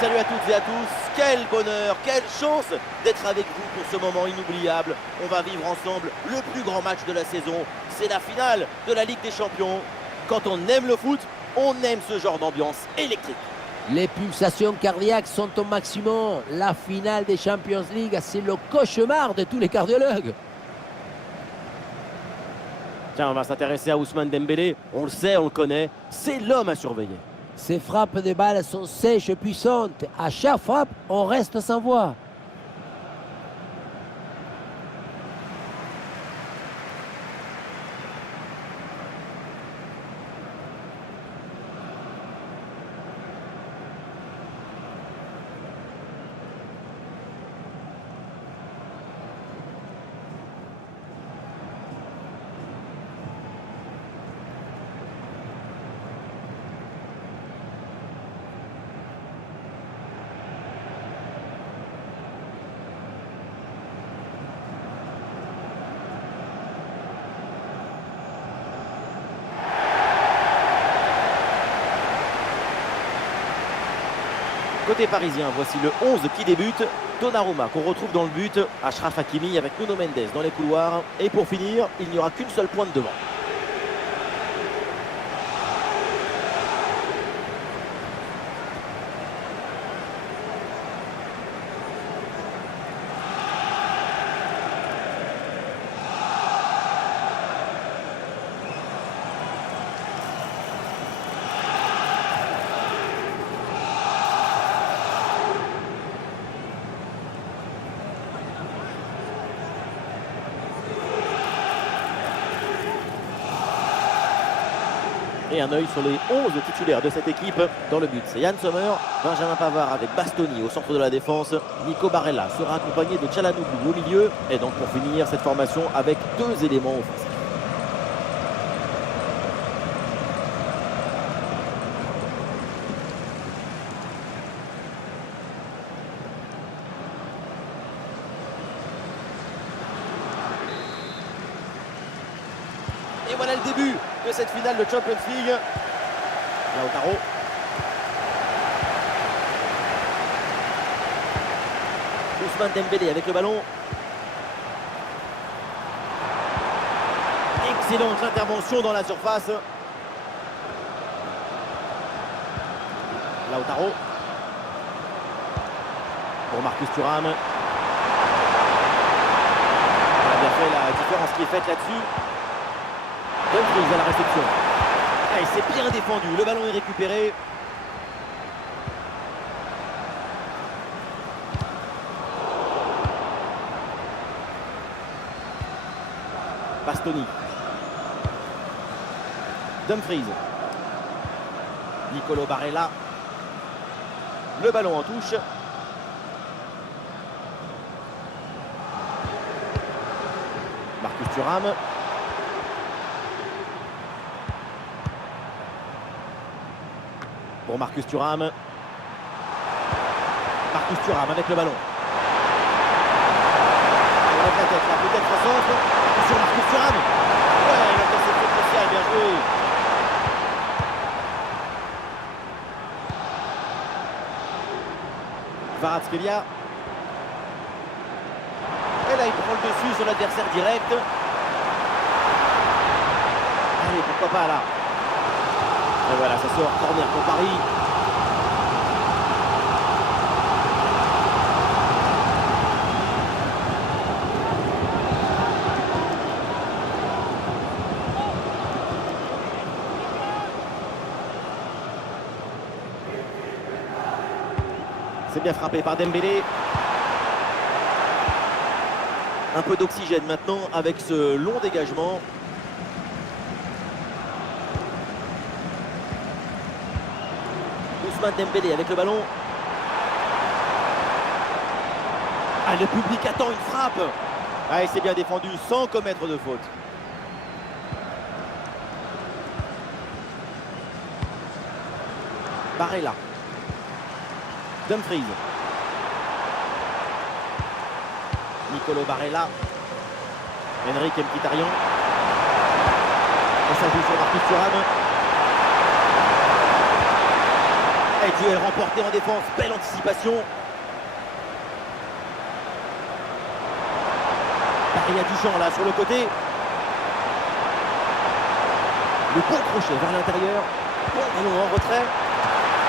Salut à toutes et à tous, quel bonheur, quelle chance d'être avec vous pour ce moment inoubliable. On va vivre ensemble le plus grand match de la saison, c'est la finale de la Ligue des Champions. Quand on aime le foot, on aime ce genre d'ambiance électrique. Les pulsations cardiaques sont au maximum. La finale des Champions League, c'est le cauchemar de tous les cardiologues. Tiens, on va s'intéresser à Ousmane Dembélé, on le sait, on le connaît, c'est l'homme à surveiller. Ces frappes de balles sont sèches et puissantes. À chaque frappe, on reste sans voix. Côté parisien, voici le 11 qui débute. Donnarumma qu'on retrouve dans le but, Achraf Hakimi avec Nuno Mendes dans les couloirs. Et pour finir, il n'y aura qu'une seule pointe devant. Et un œil sur les 11 titulaires de cette équipe dans le but. C'est Yann Sommer, Benjamin Pavard avec Bastoni au centre de la défense. Nico Barella sera accompagné de Çalhanoğlu au milieu. Et donc pour finir cette formation avec deux éléments offensifs. Et voilà le début de cette finale de Champions League. Lautaro. Ousmane Dembélé avec le ballon. Excellente intervention dans la surface. Lautaro. Pour Marcus Thuram. On a bien fait la différence qui est faite là-dessus. Dumfries à la réception. Et c'est bien défendu, le ballon est récupéré. Bastoni. Dumfries. Nicolo Barella. Le ballon en touche. Marcus Thuram. Pour Marcus Thuram. Marcus Thuram avec le ballon. Il lève la tête là, peut-être au centre. Sur Marcus Thuram. Ouais, il a fait cette spéciale, bien joué. Kvaratskhelia. Et là, il prend le dessus sur l'adversaire direct. Allez, pourquoi pas là. Et voilà, ça sort corner pour Paris. C'est bien frappé par Dembélé. Un peu d'oxygène maintenant avec ce long dégagement. Ousmane Dembélé avec le ballon. Ah, le public attend une frappe. Ah, et c'est bien défendu sans commettre de faute. Barella. Dumfries. Nicolo Barella. Henrik Mkhitaryan. Et ça joue sur Marcus Thuram. Et duel remporté en défense, belle anticipation. Il y a du champ là sur le côté. Le bon crochet vers l'intérieur. Bon ballon en retrait.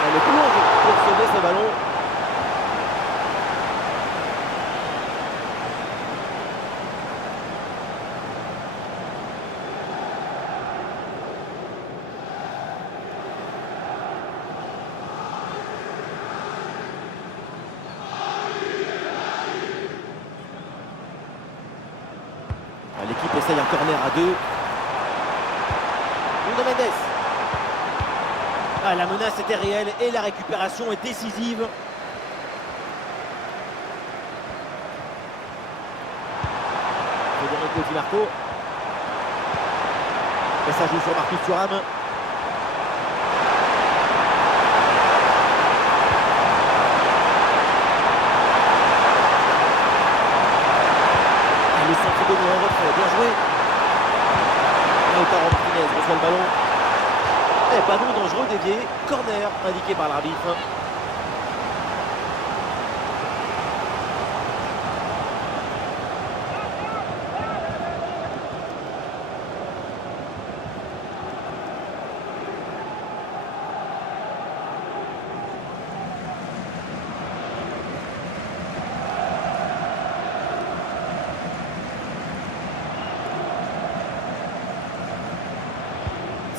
Et le plonge pour sauver ce ballon. L'équipe essaye un corner à 2. Nuno Mendes. Ah, la menace était réelle et la récupération est décisive. Federico Di Marco. Et ça joue sur Marcus Thuram. Le centre de en retrait, bien joué. Lautaro Martinez reçoit le ballon. Et ballon dangereux dévié, corner indiqué par l'arbitre.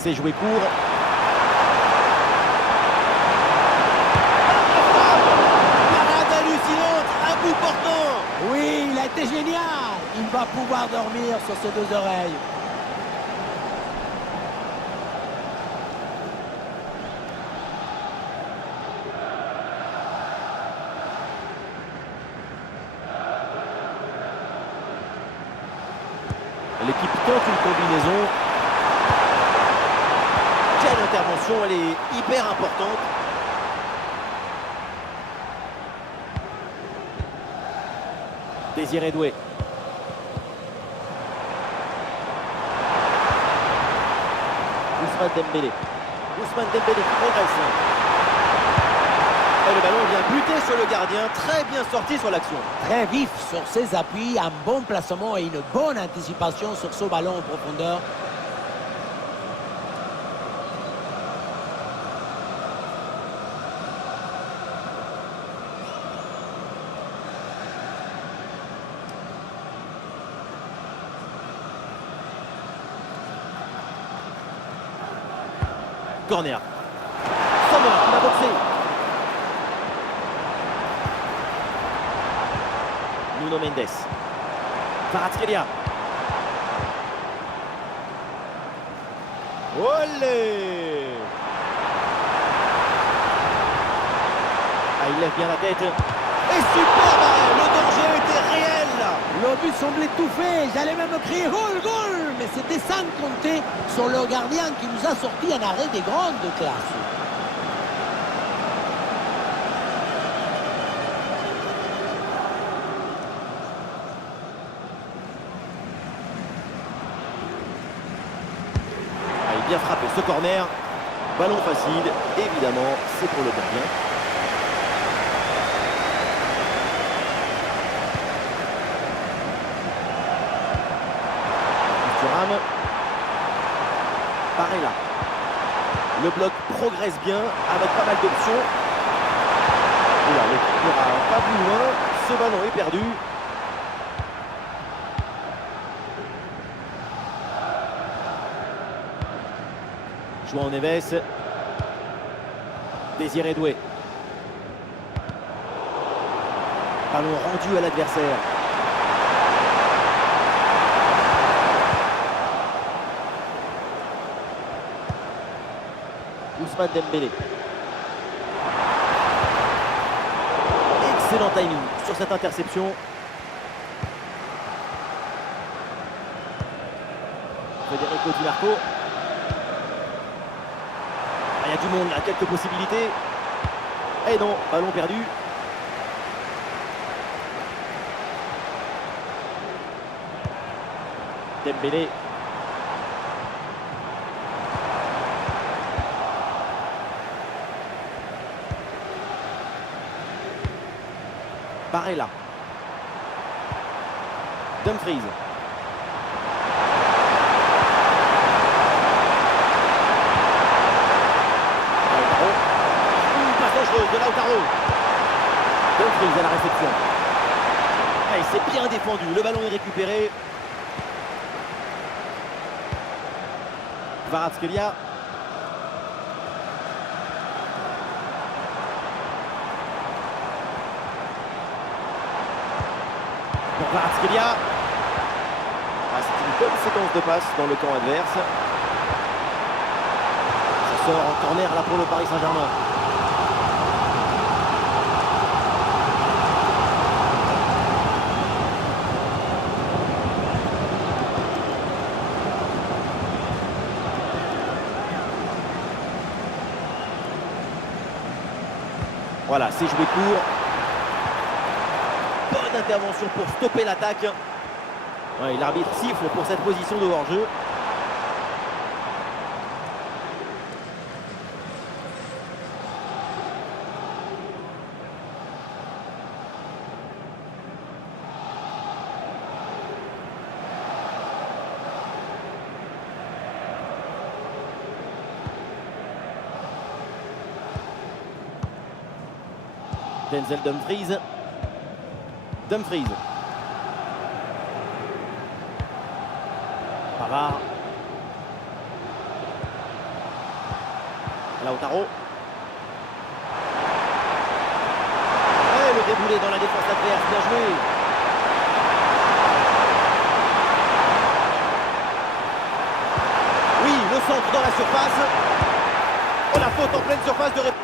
C'est joué court. Parade hallucinante, à bout portant. Oui, il a été génial. Il va pouvoir dormir sur ses deux oreilles. L'équipe tente une combinaison. Quelle intervention, elle est hyper importante. Désiré Doué. Ousmane Dembélé. Ousmane Dembélé qui progresse. Et le ballon vient buter sur le gardien. Très bien sorti sur l'action. Très vif sur ses appuis, un bon placement et une bonne anticipation sur ce ballon en profondeur. Corner. Sommer qui va boxer. Nuno Mendes. Kvaratskhelia. Olé! Ah, il lève bien la tête. Et super arrêt. Le danger était réel. Le but semblait tout fait. J'allais même crier goal, goal. Mais c'était sans compter sur le gardien qui nous a sorti un arrêt des grandes classes. Ah, il a bien frappé ce corner. Ballon facile. Évidemment, c'est pour le gardien. Thuram. Barella. Le bloc progresse bien avec pas mal d'options. Oula, l'équipe n'ira pas plus loin. Ce ballon est perdu. João Neves. Désiré Doué. Ballon rendu à l'adversaire. Ousmane Dembélé. Excellent timing sur cette interception. Federico Di Marco. Il y a du monde là, quelques possibilités. Et non, ballon perdu. Dembélé. Barella. Dumfries. Lautaro. Une passe dangereuse de Lautaro. Dumfries à la réception. Et c'est bien défendu. Le ballon est récupéré. Kvaratskhelia. Pour Kvaratskhelia. C'est une bonne séquence de passes dans le camp adverse. Ça sort en corner là pour le Paris Saint-Germain. Voilà, c'est joué court. Bonne intervention pour stopper l'attaque. Ouais, l'arbitre siffle pour cette position de hors-jeu. Denzel Dumfries. Dumfries. Pavard. Lautaro. Et le déboulé dans la défense adverse. Bien joué. Oui, le centre dans la surface. Oh, la faute en pleine surface de réponse.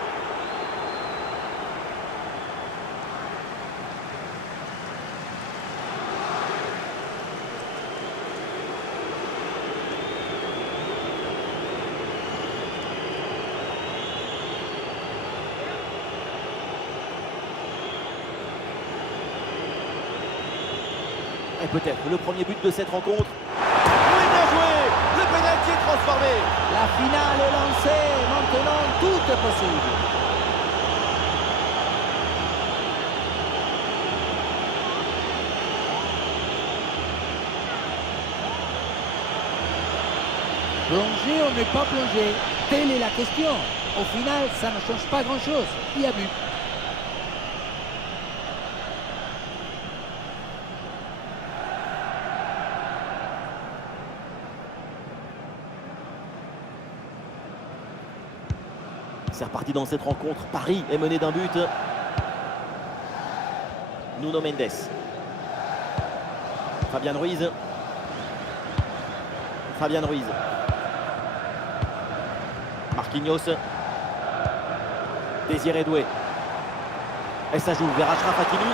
Et peut-être le premier but de cette rencontre. Oui, bien joué. Le pénalty est transformé. La finale est lancée. Maintenant, tout est possible. Plonger ou ne pas plonger? Telle est la question. Au final, ça ne change pas grand-chose. Il y a but. C'est reparti dans cette rencontre. Paris est mené d'un but. Nuno Mendes. Fabian Ruiz. Fabian Ruiz. Marquinhos. Désiré Doué. Et ça joue vers Achraf Hakimi.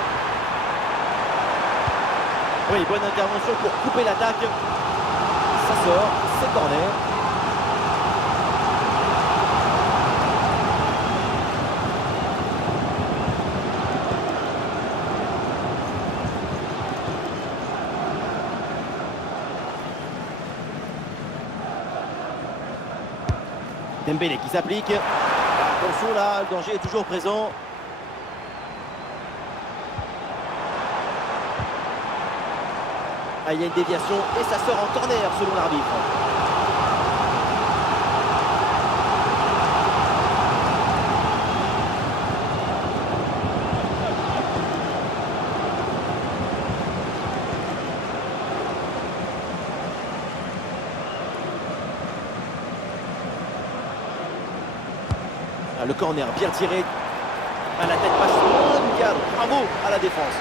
Oui, bonne intervention pour couper l'attaque. Ça sort, c'est corner. Dembélé qui s'applique. Attention là, le danger est toujours présent. Ah, il y a une déviation et ça sort en corner selon l'arbitre. Le corner bien tiré. À la tête passe loin du cadre. Bravo à la défense.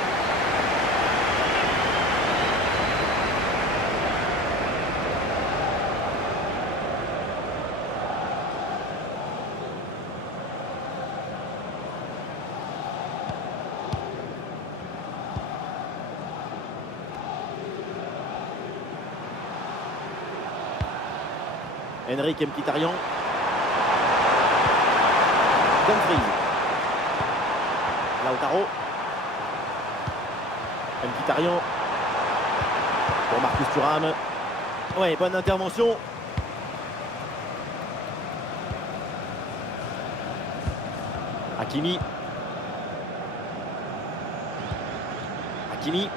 Henrik Mkhitaryan. Dumfries. Lautaro. Mkhitaryan. Pour Marcus Thuram. Ouais, bonne intervention. Hakimi.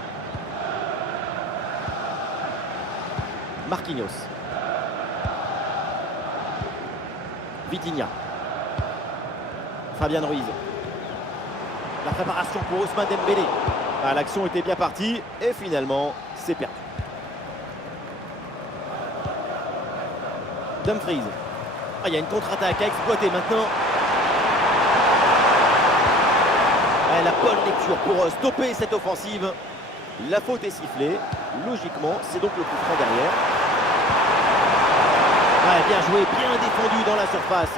Marquinhos. Vitinha. Fabian Ruiz. La préparation pour Ousmane Dembélé. Ah, l'action était bien partie et finalement, c'est perdu. Dumfries. Ah, il y a une contre-attaque à exploiter maintenant. Ah, la bonne lecture pour stopper cette offensive. La faute est sifflée. Logiquement, c'est donc le coup franc derrière. Ouais, bien joué, bien défendu dans la surface.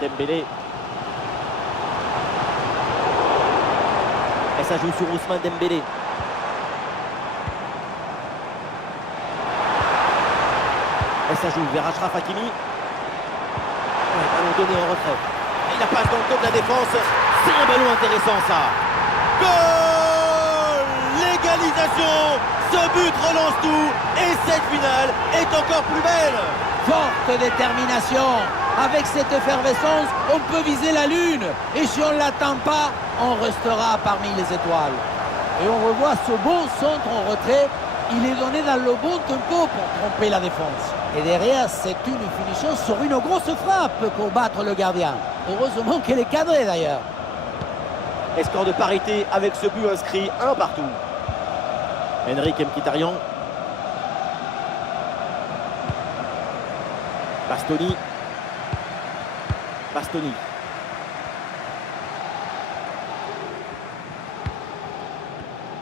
Dembélé. Et ça joue sur Ousmane Dembélé. Et ça joue vers Achraf Hakimi. Ouais, ballon donné en retrait. Et la passe dans le dos de la défense. C'est un ballon intéressant ça. Goal! L'égalisation. Ce but relance tout. Et cette finale est encore plus belle. Forte détermination. Avec cette effervescence, on peut viser la lune. Et si on ne l'attend pas, on restera parmi les étoiles. Et on revoit ce bon centre en retrait. Il est donné dans le bon tempo pour tromper la défense. Et derrière, c'est une finition sur une grosse frappe pour battre le gardien. Heureusement qu'elle est cadrée d'ailleurs. Et score de parité avec ce but inscrit, un partout. Henrik Mkhitaryan. Bastoni. Bastoni.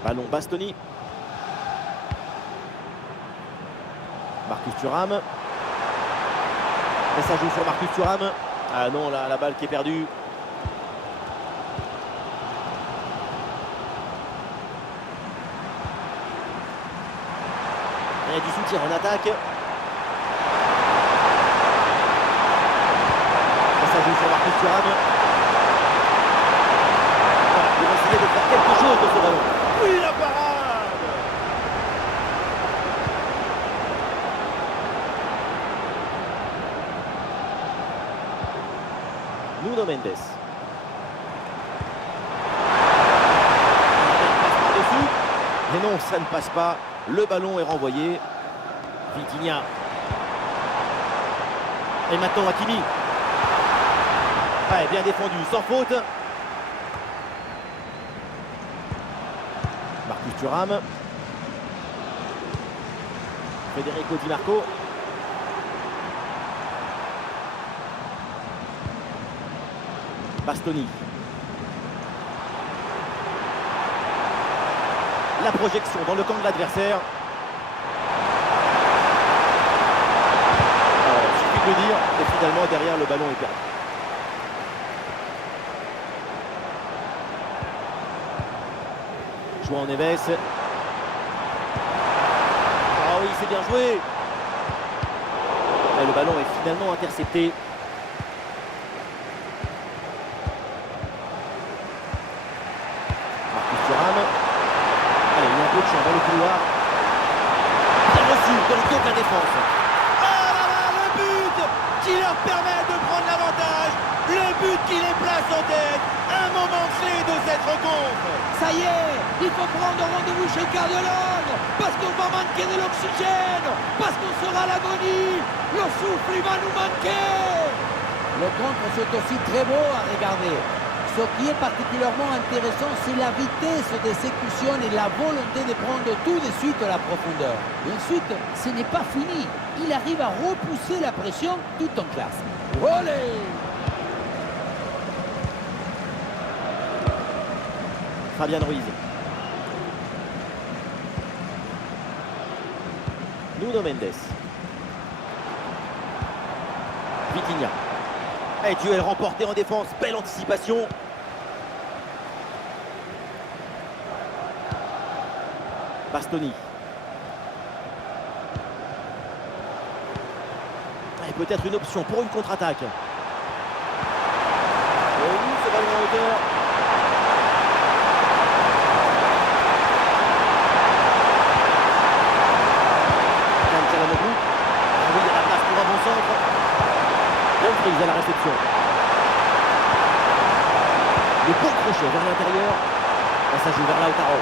Ballon Bastoni. Marcus Thuram. Et ça joue sur Marcus Thuram. Ah non, la balle qui est perdue. Il y a du soutien en attaque. Et ça joue sur Marcus Thuram. Voilà, il va essayer de faire quelque chose de ce ballon. Oui, la parade! Nuno Mendes. Mais non, ça ne passe pas. Le ballon est renvoyé. Vitinha. Et maintenant Hakimi. Ouais, bien défendu, sans faute. Marcus Thuram. Federico Di Marco. Bastoni. La projection dans le camp de l'adversaire. Il suffit de le dire, et finalement derrière le ballon est perdu. João Neves. Ah oui, c'est bien joué. Et le ballon est finalement intercepté. Marcus Thuram. Allez, il y a un peu de champ dans le couloir. Bien reçu dans le dos de la défense. Oh là là, le but qui leur permet de prendre l'avantage. Le but qui les place en tête. Un moment clé de cette rencontre. Ça y est, il faut prendre rendez-vous chez le cardiologue. Parce qu'on va manquer de l'oxygène. Parce qu'on sera à l'agonie. Le souffle, il va nous manquer. Le contre, c'est aussi très beau à regarder. Ce qui est particulièrement intéressant, c'est la vitesse d'exécution et la volonté de prendre tout de suite la profondeur. Et ensuite, ce n'est pas fini. Il arrive à repousser la pression tout en classe. Olé! Fabian Ruiz. Nuno Mendes. Vitinha. Et duel remporté en défense. Belle anticipation. Bastoni. Et peut-être une option pour une contre-attaque. Oh oui, ce ballon en hauteur. Dumfries à la réception. Le bon crochet vers l'intérieur. Et ça joue vers Lautaro.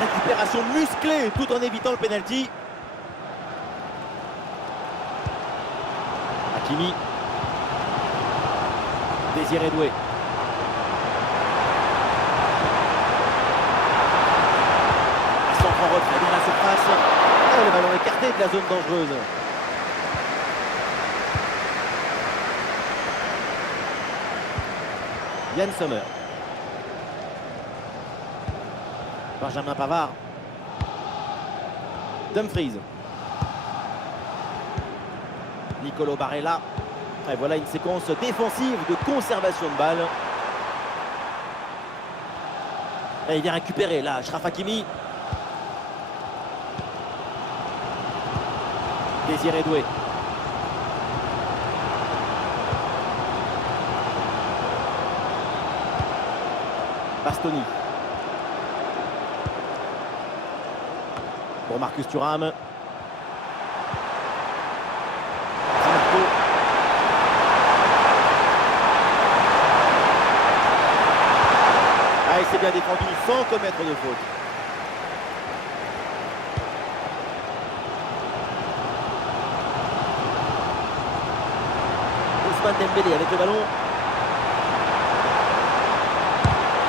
Récupération musclée tout en évitant le penalty. Hakimi. Désiré Doué. Un centre en retrait dans la surface. Oh, le ballon écarté de la zone dangereuse. Yann Sommer. Benjamin Pavard. Dumfries. Nicolo Barella. Et voilà une séquence défensive de conservation de balle. Et il vient récupérer là, Achraf Hakimi. Désiré Doué. Bastoni. Pour Marcus Thuram. Di Marco. Ah, il s'est bien défendu sans commettre de faute. Ousmane Dembélé avec le ballon.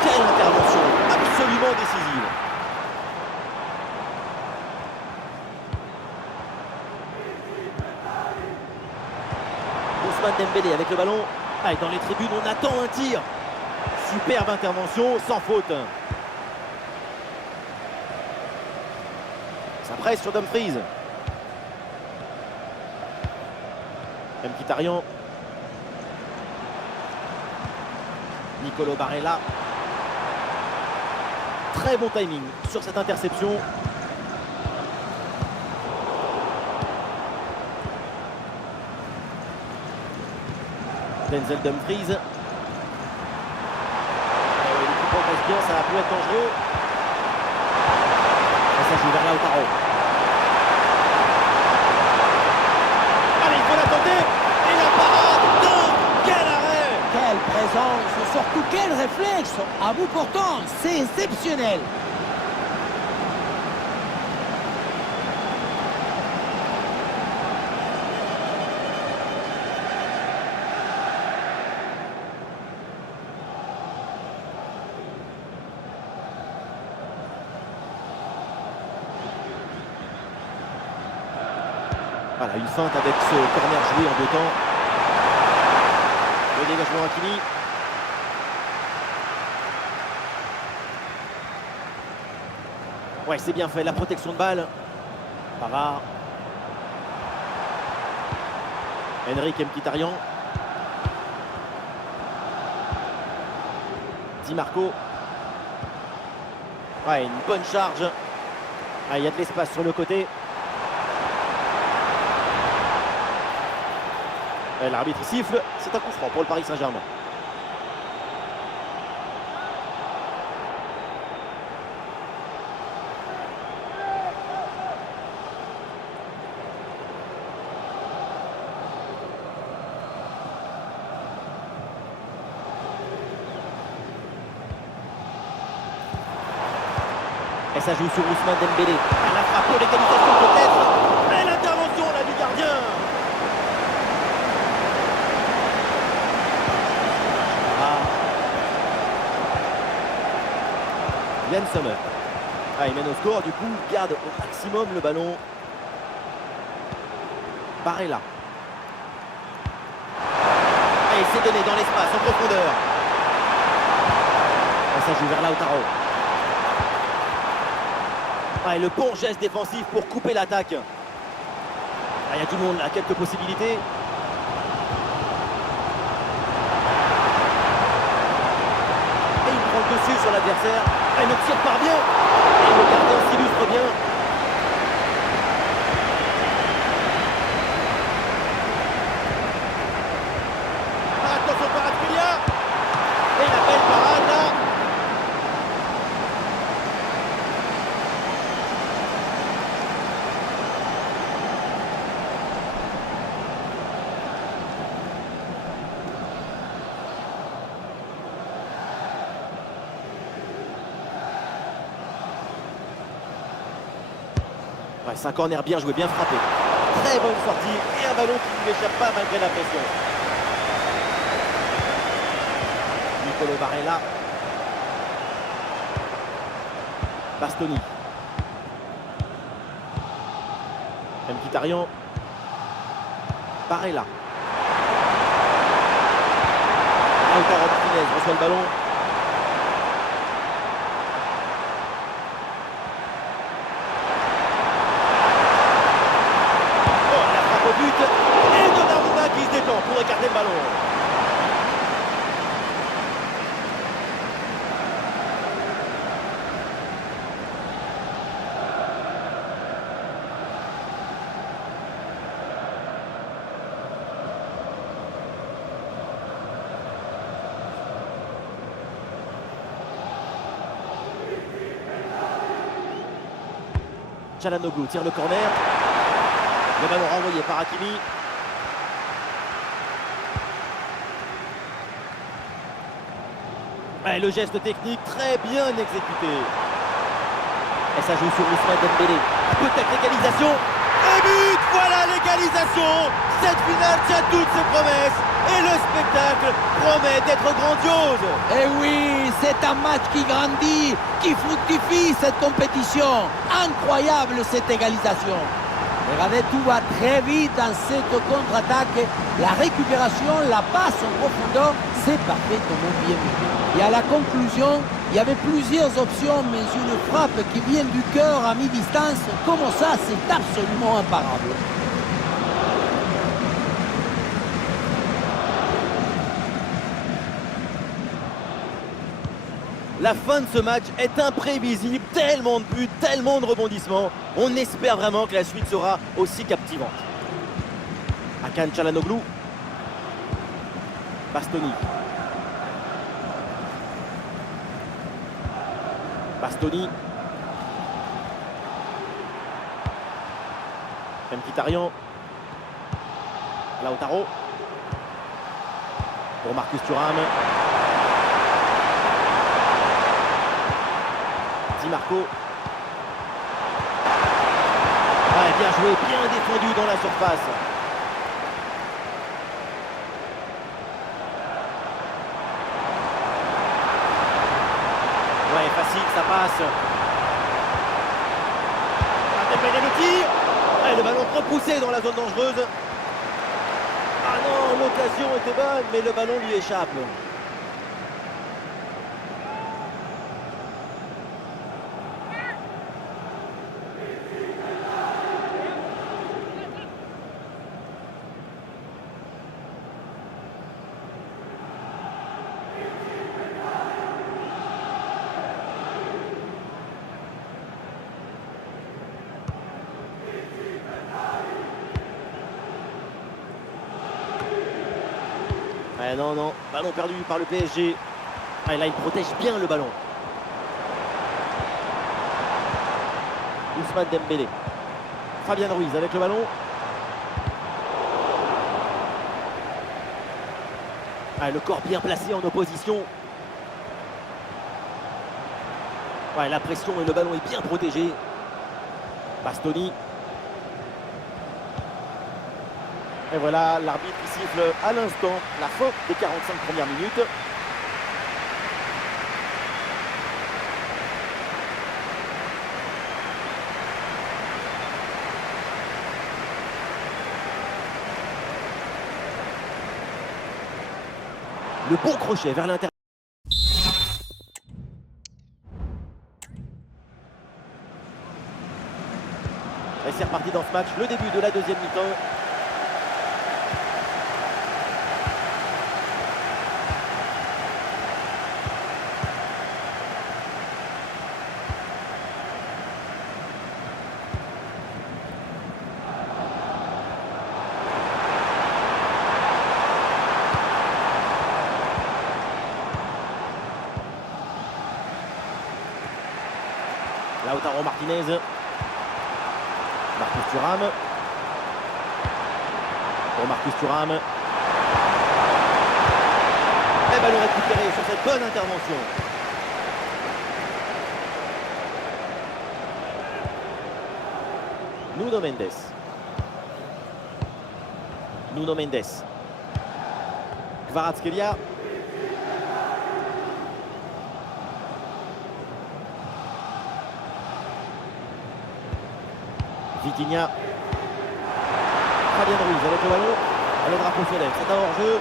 Quelle intervention absolument décisive. Ousmane Dembélé avec le ballon. Ah, et dans les tribunes, on attend un tir. Superbe intervention, sans faute. Ça presse sur Dumfries. Mkhitaryan. Nicolo Barella. Très bon timing sur cette interception. Denzel Dumfries. Le coup progresse bien, ça a pu être dangereux. Et ça joue vers Lautaro. Allez, il faut la tenter. Et la parade. Dingue. Quel arrêt. Quelle présence, surtout quel réflexe. À bout portant, c'est exceptionnel. Voilà, une feinte avec ce corner joué en 2 temps. Le dégagement Hakimi. Ouais, c'est bien fait, la protection de balle. Pavard. Henrik Mkhitaryan. Di Marco. Ouais, une bonne charge. Ah, il y a de l'espace sur le côté. L'arbitre siffle, c'est un coup franc pour le Paris Saint-Germain. Et ça joue sur Ousmane Dembélé. La frappe pour l'égalisation peut-être. Et l'intervention là du gardien. Yann Sommer. Ah, il mène au score, du coup, il garde au maximum le ballon. Barella. Ah, il s'est donné dans l'espace, en profondeur. Ah, ça joue vers Lautaro. Ah, et le bon geste défensif pour couper l'attaque. Ah, il y a du monde là, quelques possibilités. Et il prend le dessus sur l'adversaire. Et le tir part bien. Et le gardien s'illustre bien. Attention Kvaratskhelia. Et la belle parade là. Ouais, c'est un corner bien joué, bien frappé. Très bonne sortie et un ballon qui ne lui échappe pas malgré la pression. Nicolo Barella. Bastoni. Mkhitaryan. Barella. Lautaro Martinez reçoit le ballon. Oh, la frappe au but. Et Donnarumma qui se détend pour écarter le ballon. Çalhanoğlu tire le corner. Le ballon renvoyé par Hakimi. Et le geste technique très bien exécuté. Et ça joue sur Ousmane Dembélé. Peut-être l'égalisation. Et but, voilà l'égalisation. Cette finale tient toutes ses promesses. Et le spectacle promet d'être grandiose. Et oui, c'est un match qui grandit, qui fructifie cette compétition. Incroyable cette égalisation. Regardez, tout va très vite dans cette contre-attaque. La récupération, la passe en profondeur, c'est parfaitement bien vu. Et à la conclusion, il y avait plusieurs options, mais une frappe qui vient du cœur à mi-distance, comme ça, c'est absolument imparable. La fin de ce match est imprévisible, tellement de buts, tellement de rebondissements. On espère vraiment que la suite sera aussi captivante. Hakan Çalhanoğlu. Bastoni. Bastoni. Mkhitaryan. Lautaro. Pour Marcus Thuram. Di Marco. Ouais, bien joué, bien défendu dans la surface. Ouais, facile, ça passe. Dembélé le tir. Ouais, le ballon repoussé dans la zone dangereuse. Ah non, l'occasion était bonne, mais le ballon lui échappe. Ouais, non, non, ballon perdu par le PSG. Ah, et là, il protège bien le ballon. Ousmane Dembélé. Fabian Ruiz avec le ballon. Ah, le corps bien placé en opposition. Ouais, la pression et le ballon est bien protégé. Bastoni. Et voilà, l'arbitre siffle à l'instant la fin des 45 premières minutes. Le bon crochet vers l'intérieur. Et c'est reparti dans ce match, le début de la deuxième mi-temps. Lautaro Martinez. Marcus Thuram. Pour Marcus Thuram. Et ballon récupéré sur cette bonne intervention. Nuno Mendes. Nuno Mendes. Kvaratskhelia. Vitinha. Fabien Ruiz avec le ballon. Le drapeau se lève. C'est un hors-jeu.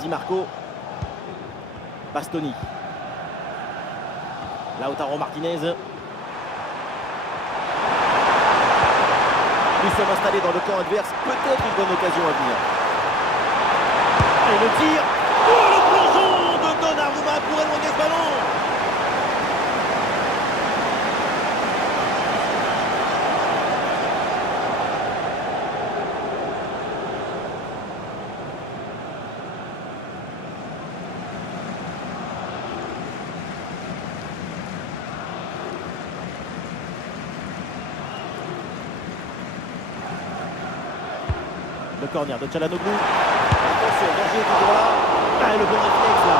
Di Marco. Bastoni. Lautaro Martinez. Nous sommes installés dans le camp adverse. Peut-être une bonne occasion à venir. Et le tir. Oh, le plongeon de Donnarumma pour éloigner ce ballon. Le corner de Çalhanoğlu. Attention, danger du droit. Ah, le bon réflexe là.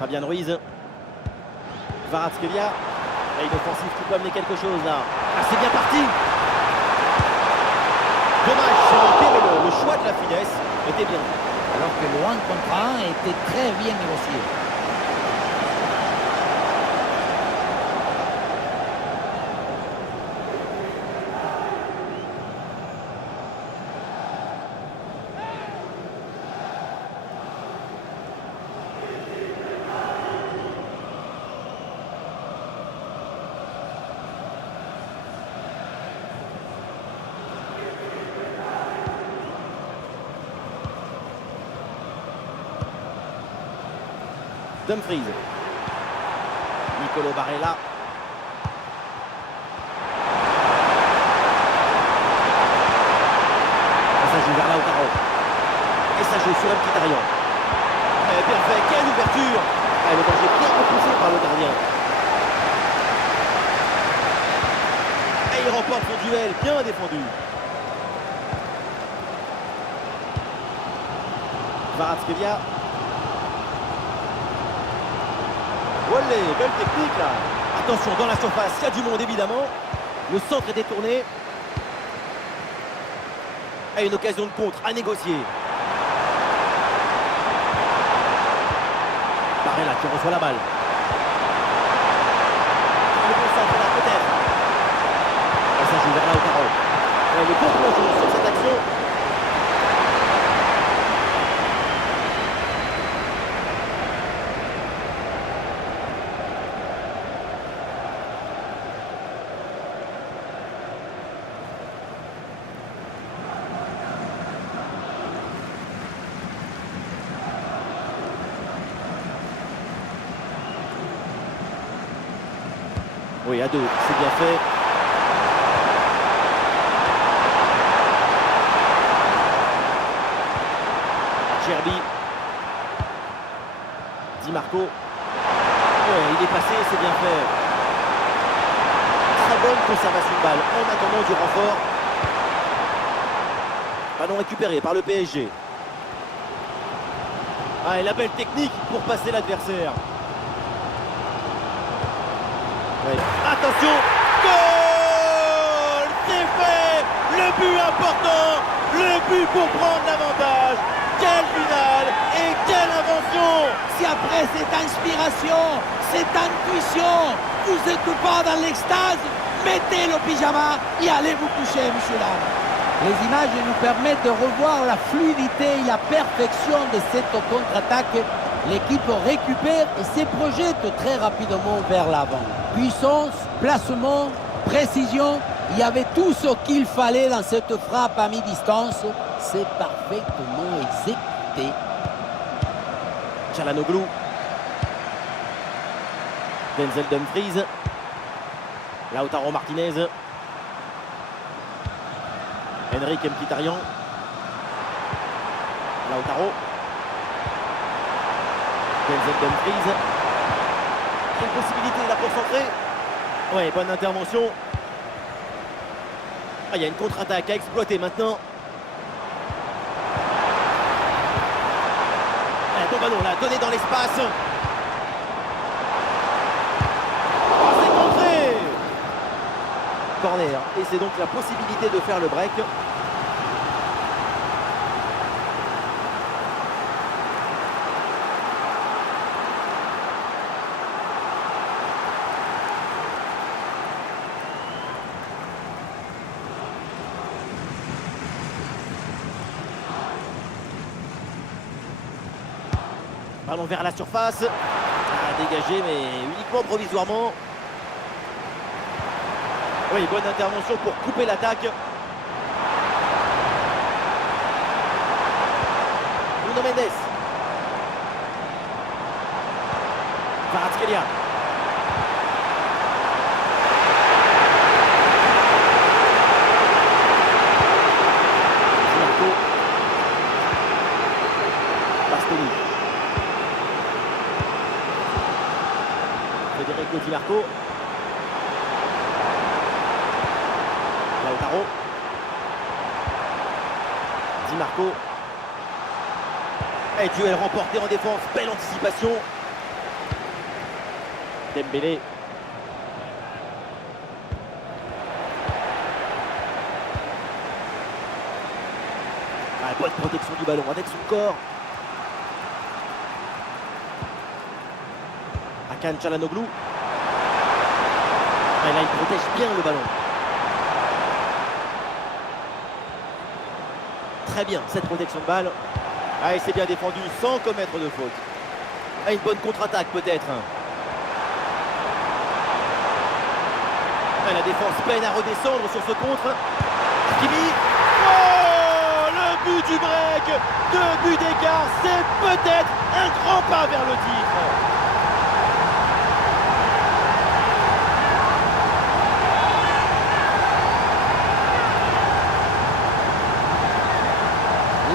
Fabien Ruiz. Kvaratskhelia. Et une offensive qui peut amener quelque chose là. Ah, c'est bien parti. Dommage, c'est manqué, mais le choix de la finesse était bien. Alors que le 1 contre 1 était très bien négocié. Dumfries. Nicolo Barella. Ça joue vers Lautaro. Et ça joue sur Mkhitaryan. Bien fait, quelle ouverture. Le danger bien repoussé par le gardien. Et il remporte son duel, bien défendu. Kvaratskhelia. Olé, belle technique là. Attention, dans la surface, il y a du monde évidemment. Le centre est détourné. Et une occasion de contre à négocier. Barella qui reçoit la balle. Le bon centre là peut-être. Et ça joue vers Lautaro. Et le bon plongeon sur cette action. Oui, à deux, c'est bien fait. Cherby. Di Marco. Ouais, il est passé, c'est bien fait. Très bonne conservation de balle en attendant du renfort. Ballon récupéré par le PSG. Ah, et la belle technique pour passer l'adversaire. Ouais. Attention, goal! C'est fait! Le but important, le but pour prendre l'avantage. Quelle finale et quelle invention! Si après cette inspiration, cette intuition, vous n'êtes pas dans l'extase, mettez le pyjama et allez vous coucher, monsieur dames. Les images nous permettent de revoir la fluidité et la perfection de cette contre-attaque. L'équipe récupère et se projette très rapidement vers l'avant. Puissance, placement, précision, il y avait tout ce qu'il fallait dans cette frappe à mi-distance. C'est parfaitement exécuté. Çalhanoğlu. Denzel Dumfries. Lautaro Martinez. Henrique Mkhitaryan. Lautaro. Denzel Dumfries. Il y a une possibilité là pour centrer. Ouais, bonne intervention. Ah, il y a une contre-attaque à exploiter maintenant. Ah, bon ballon là, donné dans l'espace. Oh, c'est contré. Corner. Et c'est donc la possibilité de faire le break. Ballon vers la surface. À dégager, mais uniquement provisoirement. Oui, bonne intervention pour couper l'attaque. Nuno Mendes. Kvaratskhelia. Bastoni. Federico Di Marco. Lautaro. Di Marco. Et duel remporté en défense. Belle anticipation. Dembélé. Ah, bonne protection du ballon avec son corps. Hakan Çalhanoğlu. Et là, il protège bien le ballon. Très bien, cette protection de balle. Ah, et c'est bien défendu sans commettre de faute. Ah, une bonne contre-attaque peut-être. Ah, la défense peine à redescendre sur ce contre. Kimi. Oh, le but du break. 2 buts d'écart, c'est peut-être un grand pas vers le titre.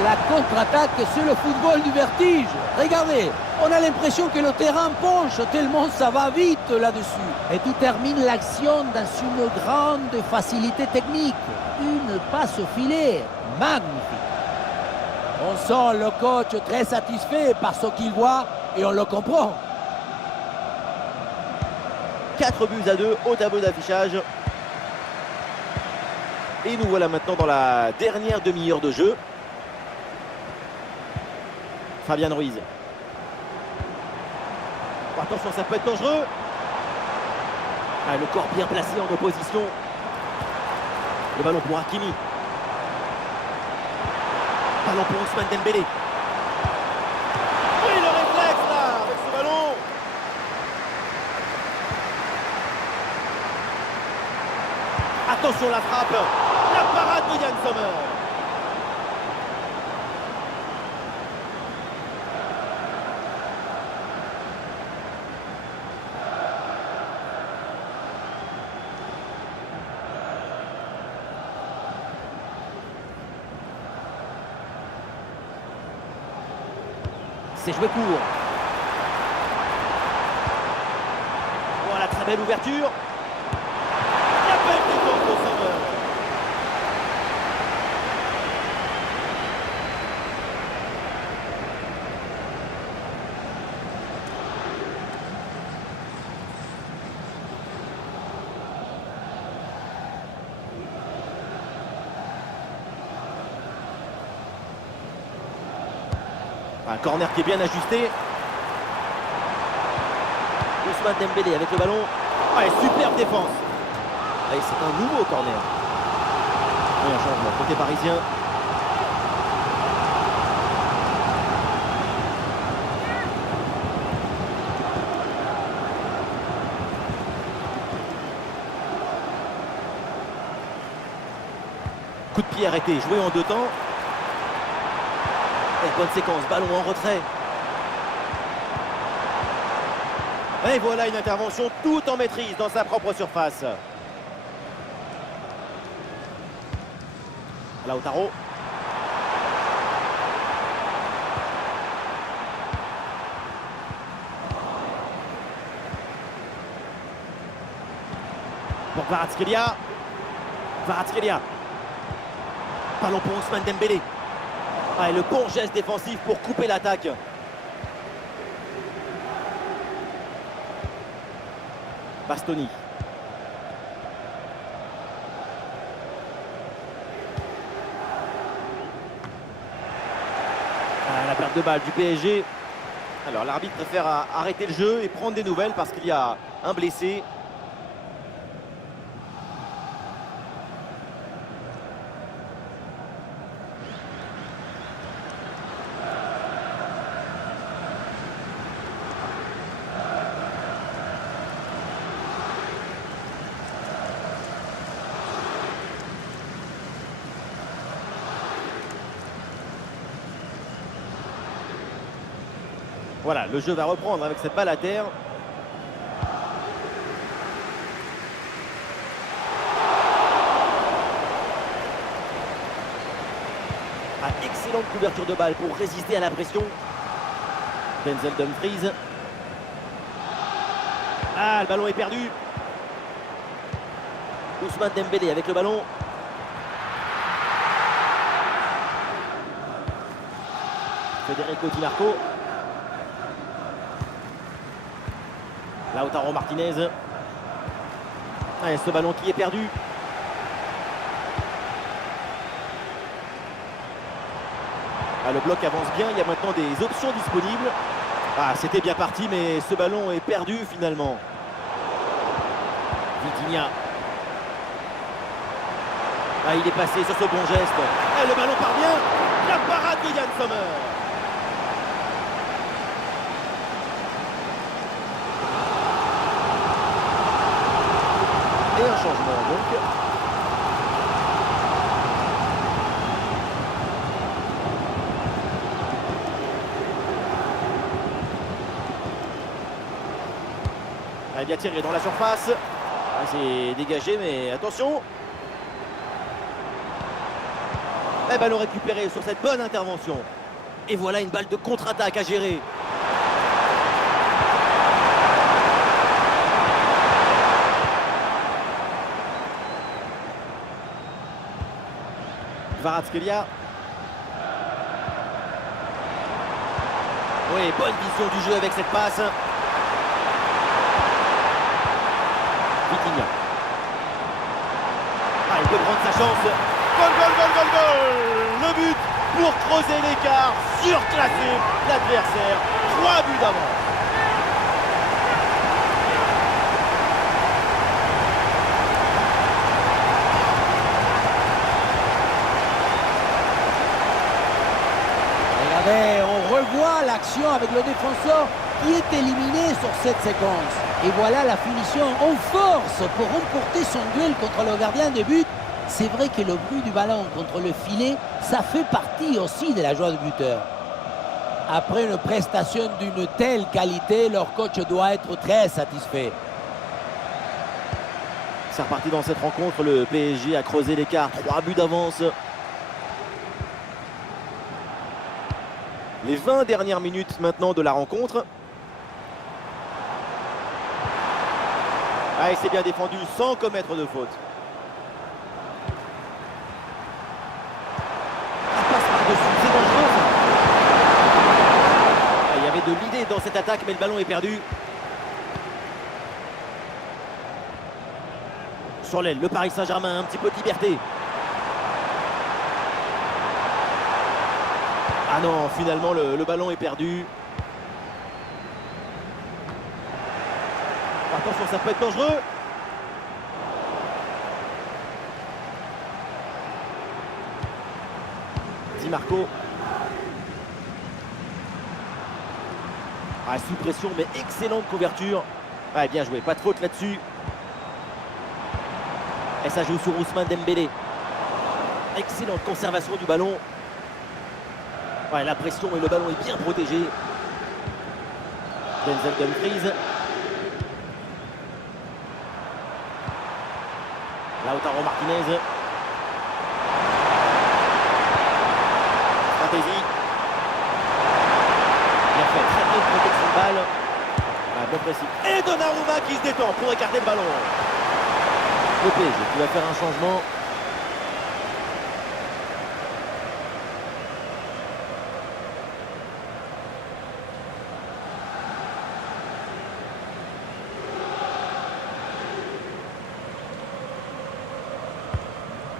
La contre-attaque, c'est le football du vertige. Regardez, on a l'impression que le terrain penche tellement ça va vite là-dessus. Et tu termines l'action dans une grande facilité technique. Une passe au filet magnifique. On sent le coach très satisfait par ce qu'il voit et on le comprend. 4-2 au tableau d'affichage. Et nous voilà maintenant dans la dernière demi-heure de jeu. Fabian Ruiz. Oh, attention, ça peut être dangereux. Ah, le corps bien placé en opposition. Le ballon pour Hakimi. Ballon pour Ousmane Dembélé. Oui, le réflexe là, avec ce ballon. Attention, la frappe. La parade de Yann Sommer. C'est joué court. Voilà, très belle ouverture. La belle détente de Sommer. Un corner qui est bien ajusté. Ousmane Dembélé avec le ballon. Ah, et superbe défense. Ah, et c'est un nouveau corner. Et un changement côté parisien. Coup de pied arrêté, joué en 2 temps. Et bonne séquence, ballon en retrait. Et voilà une intervention tout en maîtrise dans sa propre surface. Lautaro. Pour Kvaratskhelia. Kvaratskhelia. Ballon pour Ousmane Dembélé. Ah, et le bon geste défensif pour couper l'attaque. Bastoni. Ah, la perte de balle du PSG. Alors l'arbitre préfère arrêter le jeu et prendre des nouvelles parce qu'il y a un blessé. Voilà, le jeu va reprendre avec cette balle à terre. Ah, excellente couverture de balle pour résister à la pression. Denzel Dumfries. Ah, le ballon est perdu. Ousmane Dembélé avec le ballon. Federico Di Marco. Lautaro Martinez. Ah, et ce ballon qui est perdu. Ah, le bloc avance bien, il y a maintenant des options disponibles. Ah, c'était bien parti, mais ce ballon est perdu finalement. Vitinha. Ah, il est passé sur ce bon geste. Ah, le ballon parvient. La parade de Yann Sommer. Et un changement donc. Ah, bien tiré dans la surface. Ah, c'est dégagé, mais attention. Et ballon récupéré sur cette bonne intervention. Et voilà une balle de contre-attaque à gérer. Kvaratskhelia. Oui, bonne vision du jeu avec cette passe. Vitinha. Ah, il peut prendre sa chance. Goal, goal, goal, goal, goal. Le but pour creuser l'écart, surclasser l'adversaire. 3 buts d'avance. Regardez, on revoit l'action avec le défenseur qui est éliminé sur cette séquence. Et voilà la finition en force pour remporter son duel contre le gardien de but. C'est vrai que le bruit du ballon contre le filet, ça fait partie aussi de la joie du buteur. Après une prestation d'une telle qualité, leur coach doit être très satisfait. C'est reparti dans cette rencontre, le PSG a creusé l'écart, 3 buts d'avance. Les 20 dernières minutes maintenant de la rencontre. Ah, et c'est bien défendu sans commettre de faute. Ça passe par-dessus, c'est dangereux ça. Ah, il y avait de l'idée dans cette attaque, mais le ballon est perdu. Sur l'aile, le Paris Saint-Germain a un petit peu de liberté. Ah non, finalement le ballon est perdu. Attention, ça peut être dangereux. Di Marco. Ah, sous pression, mais excellente couverture. Ah, bien joué, pas de faute là-dessus. Et ça joue sur Ousmane Dembélé. Excellente conservation du ballon. Ouais, la pression et le ballon est bien protégé. Denzel Dumfries. Lautaro Martinez. Fratesi. Bien fait, très bonne protection de balle. Ah, bien précis. Et Donnarumma qui se détend pour écarter le ballon. Le PSG qui va faire un changement.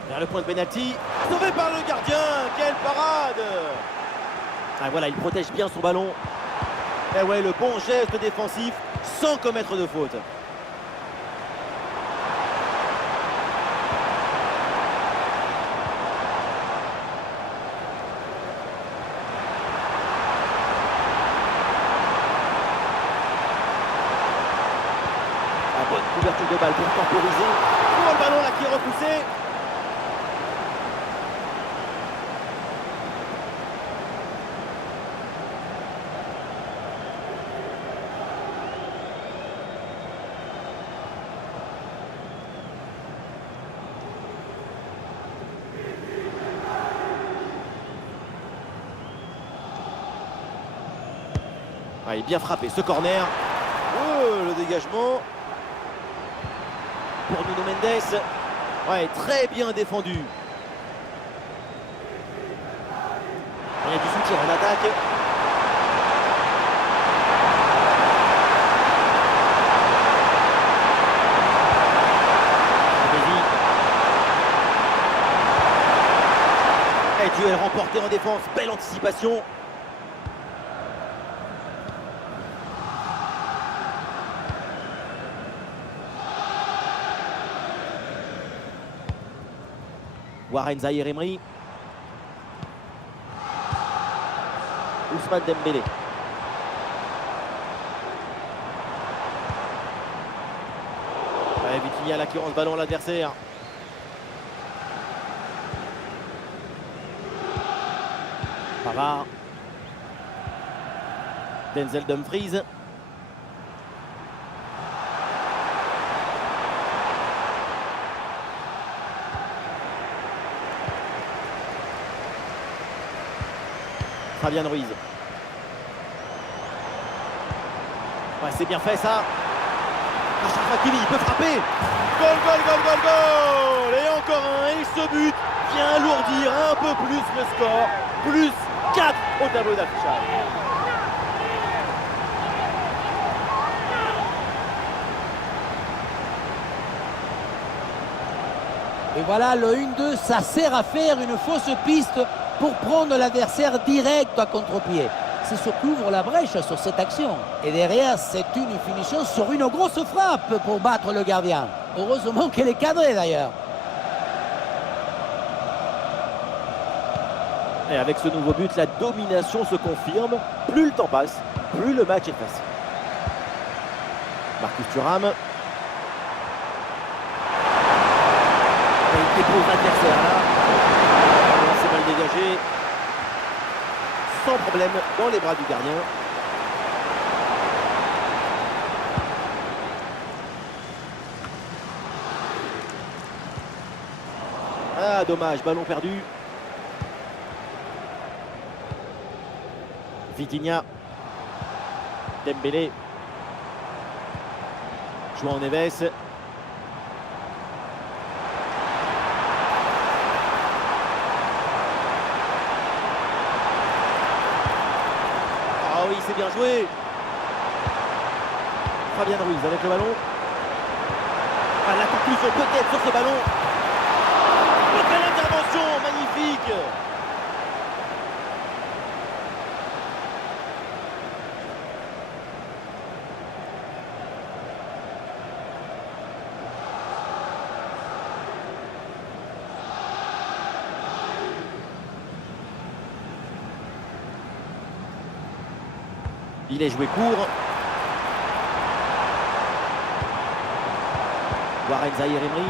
Vers le point de pénalty. Sauvé par le gardien. Quelle parade! Ah voilà, il protège bien son ballon. Et ouais, le bon geste défensif sans commettre de faute. La bonne couverture de balle pour temporiser. Oh, le ballon là qui est repoussé. Ah, il est bien frappé ce corner. Oh, le dégagement pour Nuno Mendes. Ouais, très bien défendu. Il y a du soutien en attaque. Et duel remporté en défense. Belle anticipation. Warren Zaïre-Emery. Ousmane Dembélé. Vitinha là qui rend ce ballon à l'adversaire. Pavard. Denzel Dumfries. Fabian Ruiz. Ouais, c'est bien fait ça. Achraf Hakimi, il peut frapper. Goal, goal, goal, goal, goal. Et encore un. Et ce but vient alourdir un peu plus le score. Plus 4 au tableau d'affichage. Et voilà, le 1-2, ça sert à faire une fausse piste pour prendre l'adversaire direct à contre-pied. C'est ce qu'ouvre la brèche sur cette action. Et derrière, c'est une finition sur une grosse frappe pour battre le gardien. Heureusement qu'elle est cadrée d'ailleurs. Et avec ce nouveau but, la domination se confirme. Plus le temps passe, plus le match est facile. Marcus Thuram. Et il dépose l'adversaire là. C'est mal dégagé. Sans problème dans les bras du gardien. Ah, dommage, ballon perdu. Vitinha. Dembélé. João Neves. Ah oui, c'est bien joué. Fabian Ruiz avec le ballon. Ah, la conclusion peut-être sur ce ballon. Quelle intervention magnifique. Il est joué court. Warren Zaïre-Emery.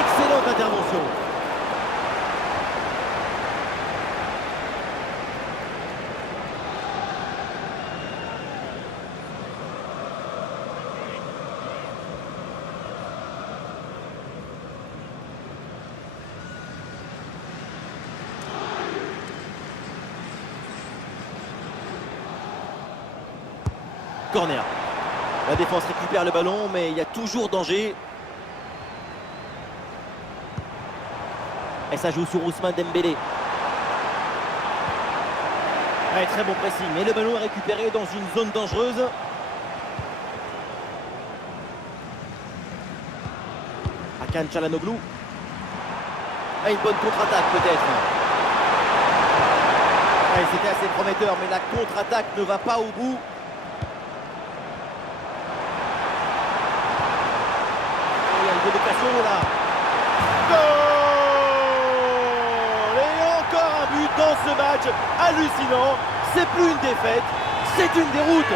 Excellente intervention. Corner. La défense récupère le ballon, mais il y a toujours danger. Et ça joue sur Ousmane Dembélé. Allez, très bon pressing. Et le ballon est récupéré dans une zone dangereuse. Hakan Çalhanoğlu. Ah, une bonne contre-attaque peut-être. C'était assez prometteur, mais la contre-attaque ne va pas au bout. Il y a une bonne occasion là. Goal! Et encore un but dans ce match hallucinant. C'est plus une défaite, c'est une déroute.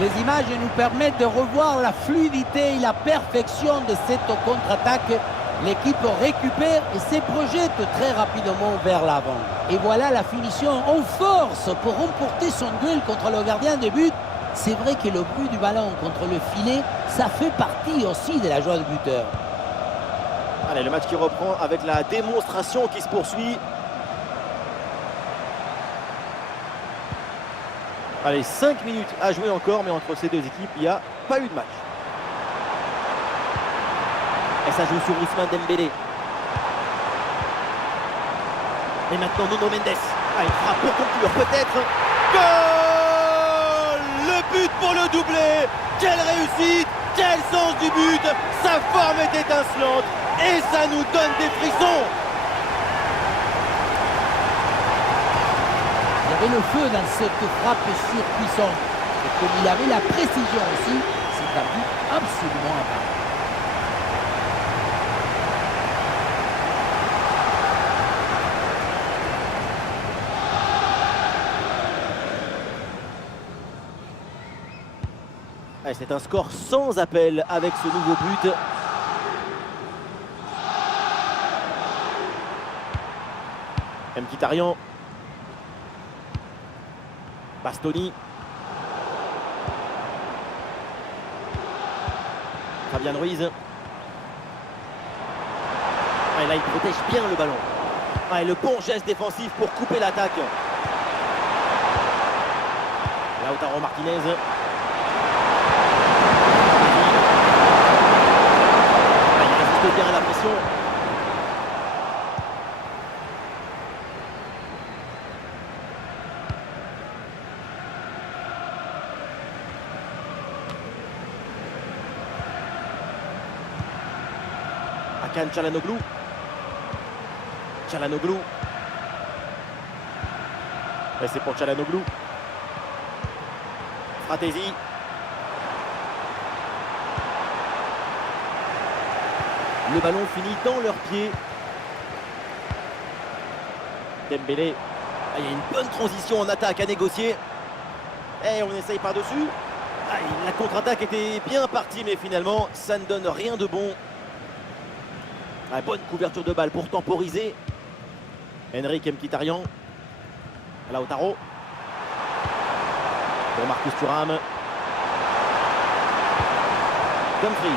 Les images nous permettent de revoir la fluidité et la perfection de cette contre-attaque. L'équipe récupère et se projette très rapidement vers l'avant. Et voilà la finition en force pour remporter son duel contre le gardien de but. C'est vrai que le bruit du ballon contre le filet, ça fait partie aussi de la joie du buteur. Allez, le match qui reprend avec la démonstration qui se poursuit. Allez, 5 minutes à jouer encore, mais entre ces deux équipes, il n'y a pas eu de match. Et ça joue sur Ousmane Dembélé. Et maintenant Nuno Mendes. Ah, il frappe pour conclure peut-être. Goal! Le but pour le doublé. Quelle réussite! Quel sens du but! Sa forme est étincelante et ça nous donne des frissons. Il y avait le feu dans cette frappe surpuissante. Et comme il avait la précision aussi, c'est un but absolument imparable. C'est un score sans appel avec ce nouveau but. Mkhitaryan. Bastoni. Fabian Ruiz. Et là, il protège bien le ballon. Et le bon geste défensif pour couper l'attaque. Lautaro Martinez. Il résiste bien à la pression. Hakan Çalhanoğlu. Çalhanoğlu. Et c'est pour Çalhanoğlu. Fratesi. Le ballon finit dans leurs pieds. Dembélé. Ah, il y a une bonne transition en attaque à négocier. Et on essaye par-dessus. Ah, la contre-attaque était bien partie, mais finalement, ça ne donne rien de bon. Ah, bonne couverture de balle pour temporiser. Henrik Mkhitaryan. Lautaro. Pour Marcus Thuram. Dumfries.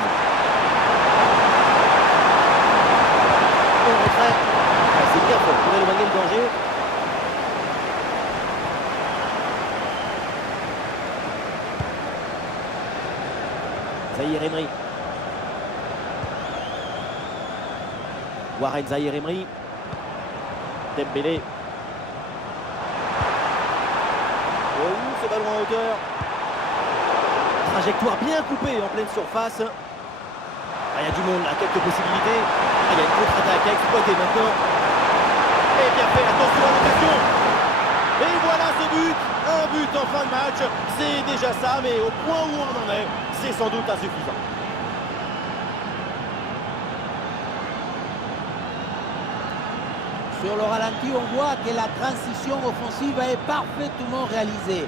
Au retrait. Ah, c'est bien fait pour éloigner le danger. Zahir Emery. Warren Zahir Emery. Dembélé. Oh, ce ballon en hauteur. Trajectoire bien coupée en pleine surface. Ah, il y a du monde là, quelques possibilités. Ah, il y a une contre-attaque à exploiter maintenant. Et bien fait, attention à l'occasion. Et voilà ce but. Un but en fin de match. C'est déjà ça, mais au point où on en est, c'est sans doute insuffisant. Sur le ralenti, on voit que la transition offensive est parfaitement réalisée.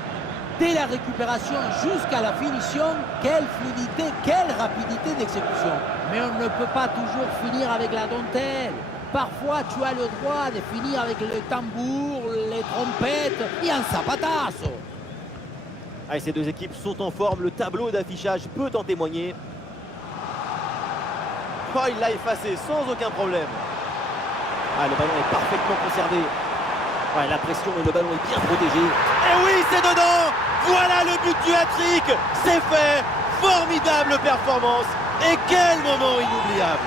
Dès la récupération jusqu'à la finition, quelle fluidité, quelle rapidité d'exécution. Mais on ne peut pas toujours finir avec la dentelle. Parfois, tu as le droit de finir avec le tambour, les trompettes et un zapatazo. Allez, ces deux équipes sont en forme. Le tableau d'affichage peut en témoigner. Oh, il l'a effacé sans aucun problème. Ah, le ballon est parfaitement conservé. Ouais, la pression et le ballon est bien protégé. Et oui, c'est dedans. Voilà le but du hat-trick. C'est fait. Formidable performance. Et quel moment inoubliable.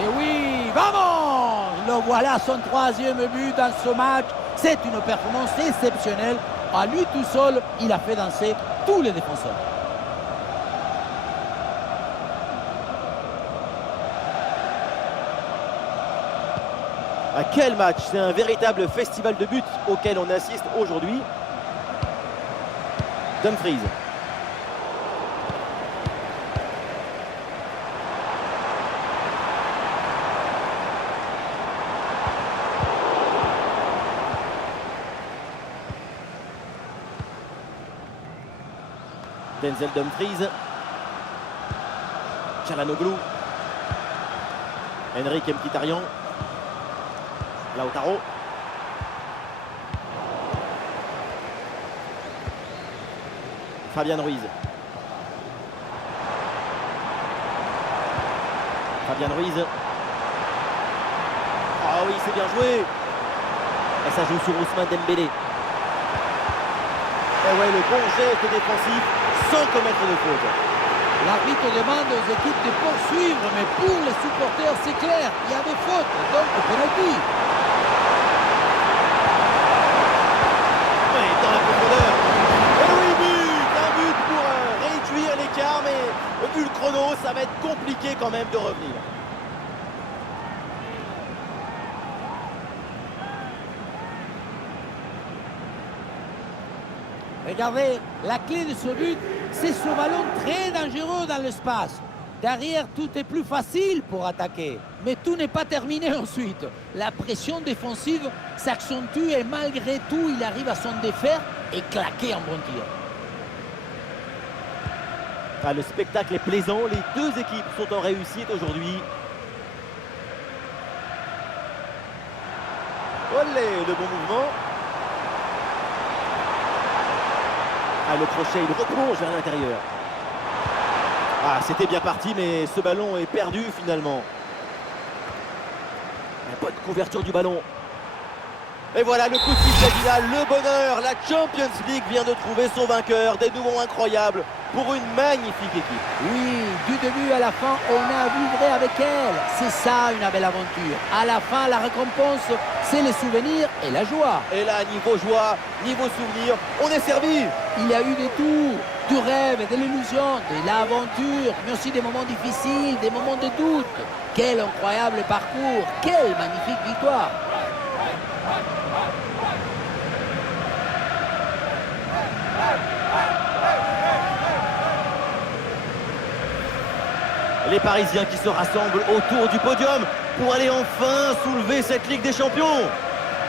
Et oui, vamos! Le voilà, son 3e but dans ce match. C'est une performance exceptionnelle. À lui tout seul, il a fait danser tous les défenseurs. Ah, quel match! C'est un véritable festival de buts auquel on assiste aujourd'hui. Dumfries. Denzel Dumfries. Çalhanoğlu. Henrik Mkhitaryan. Lautaro. Fabian Ruiz. Fabian Ruiz. Ah oui, c'est bien joué. Et ça joue sur Ousmane Dembélé. Et ouais, le bon geste défensif sans commettre de faute. L'arbitre demande aux équipes de poursuivre, mais pour les supporters, c'est clair, il y a des fautes, donc penalty. Oui, dans la profondeur. Et oui, un but pour réduire l'écart, mais vu le chrono, ça va être compliqué quand même de revenir. Regardez, la clé de ce but, c'est ce ballon très dangereux dans l'espace. Derrière, tout est plus facile pour attaquer. Mais tout n'est pas terminé ensuite. La pression défensive s'accentue et malgré tout, il arrive à s'en défaire et claquer un bon tir. Ah, le spectacle est plaisant, les deux équipes sont en réussite aujourd'hui. Olé, le bon mouvement. Ah, le crochet, il replonge vers l'intérieur. Ah, c'était bien parti, mais ce ballon est perdu finalement. Bonne couverture du ballon. Et voilà le coup de sifflet final, le bonheur. La Champions League vient de trouver son vainqueur. Des nouveaux incroyables pour une magnifique équipe. Oui, du début à la fin, on a vibré avec elle. C'est ça une belle aventure. À la fin, la récompense, c'est les souvenirs et la joie. Et là, niveau joie, niveau souvenir, on est servi. Il y a eu de tout, du rêve, de l'illusion, de l'aventure, mais aussi des moments difficiles, des moments de doute. Quel incroyable parcours, quelle magnifique victoire. Les Parisiens qui se rassemblent autour du podium pour aller enfin soulever cette Ligue des Champions.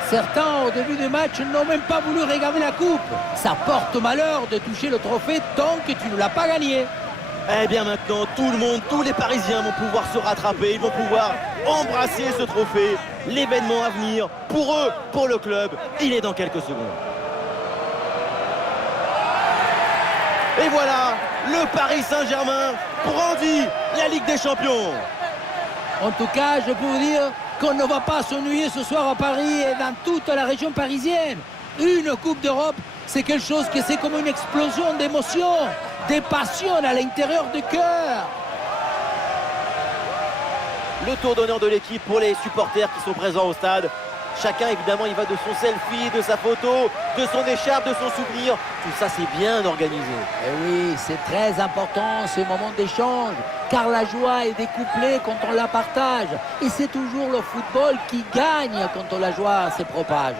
Certains, au début du match, n'ont même pas voulu regarder la coupe. Ça porte malheur de toucher le trophée tant que tu ne l'as pas gagné. Eh bien maintenant, tout le monde, tous les Parisiens vont pouvoir se rattraper. Ils vont pouvoir embrasser ce trophée. L'événement à venir, pour eux, pour le club, il est dans quelques secondes. Et voilà, le Paris Saint-Germain brandit la Ligue des Champions. En tout cas, je peux vous dire qu'on ne va pas s'ennuyer ce soir à Paris et dans toute la région parisienne. Une Coupe d'Europe, c'est quelque chose que c'est comme une explosion d'émotions, des passions à l'intérieur du cœur. Le tour d'honneur de l'équipe pour les supporters qui sont présents au stade. Chacun, évidemment, il va de son selfie, de sa photo, de son écharpe, de son souvenir. Tout ça, c'est bien organisé. Et oui, c'est très important ce moment d'échange, car la joie est décuplée quand on la partage. Et c'est toujours le football qui gagne quand la joie se propage.